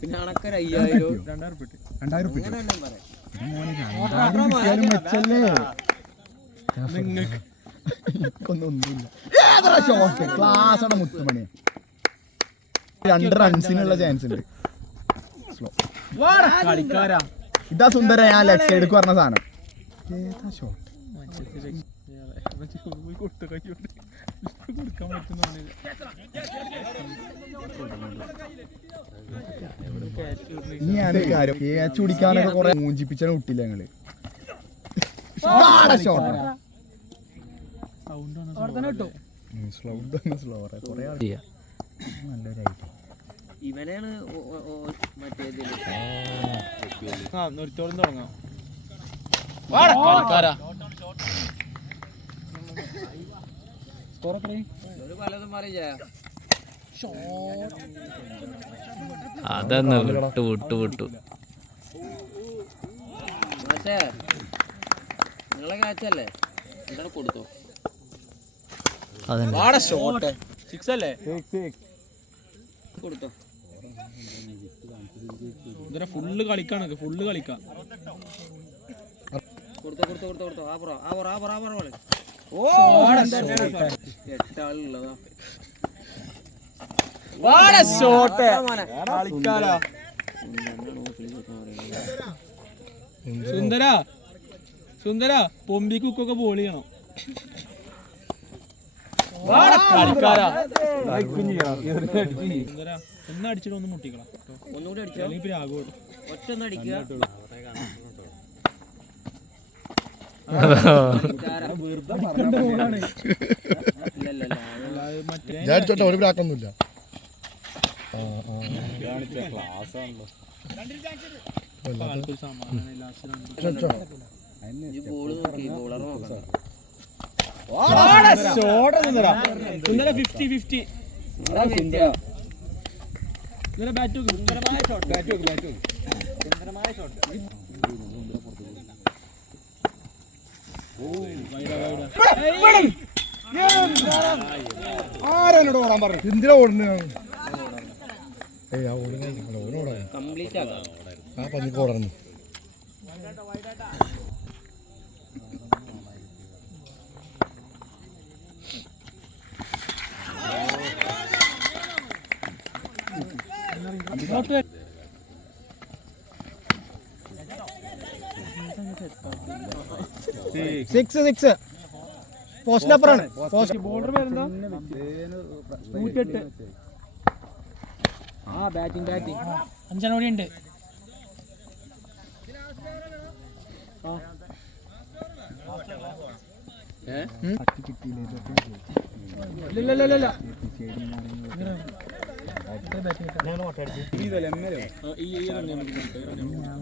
പിന്നെ അണക്കൊരു 5000 ക്ലാസ് മുത്തുമണി 2 റൺസിനുള്ള ചാൻസ് ഉണ്ട്. ഇതാ സുന്ദര ഞാൻ ലെഫ്റ്റ് സൈഡ് പറഞ്ഞ സാധനം. ഏതാ ഷോട്ട്? ഇനിയാണ് കാര്യം ക്യാച്ച് പിടിക്കാനൊക്കെ കുറെ മൂഞ്ചിപ്പിച്ചാണ് വിട്ടില്ല ഞങ്ങള്. ഇവനാണ് മറ്റേത് തുടങ്ങാം. പലതും പറയാ അതന്ന് വിട്ടു പക്ഷേ നിങ്ങളെ കാച്ചല്ലേ എന്താണ് കൊടുത്തോ ഷോട്ട് 6 അല്ലേ കൊടുത്തോ ഇതിനെ ഫുള്ള് കളിക്കാം കൊടുത്തോ എട്ടാളുള്ളതാ സുന്ദര പൊമ്പി കുക്കൊക്കെ ബോൾ ചെയ്യണം. ഒന്ന് അടിച്ചിട്ട് ഒന്ന് മുട്ടിക്കണം. ഒന്നുകൂടി അടിച്ചോ, ഒറ്റ ഒന്ന് അടിക്കുക. ഒരു പ്രാക്കൊന്നുമില്ല. ബോള് നോക്കി ബോളർ നോക്കാം. 50-50 ബാറ്റ് ആരോട് ഓടാൻ പറഞ്ഞു? എന്തിനാ ഓടുന്നു? കംപ്ലീറ്റ് ആക്കാം. ആ പന്നിക്ക് ഓടണം. സിക്സ് പോസ്റ്റിനപ്പുറാണ്. ബോർഡർ പേരെന്താ? 108. ബാറ്റിംഗ് 5 കൂടി ഉണ്ട്. ഇല്ല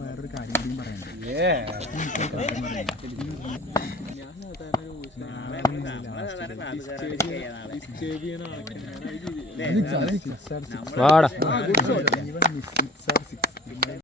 വേറൊരു കാര്യം കൂടിയും പറയാനുണ്ട്. വാടാ.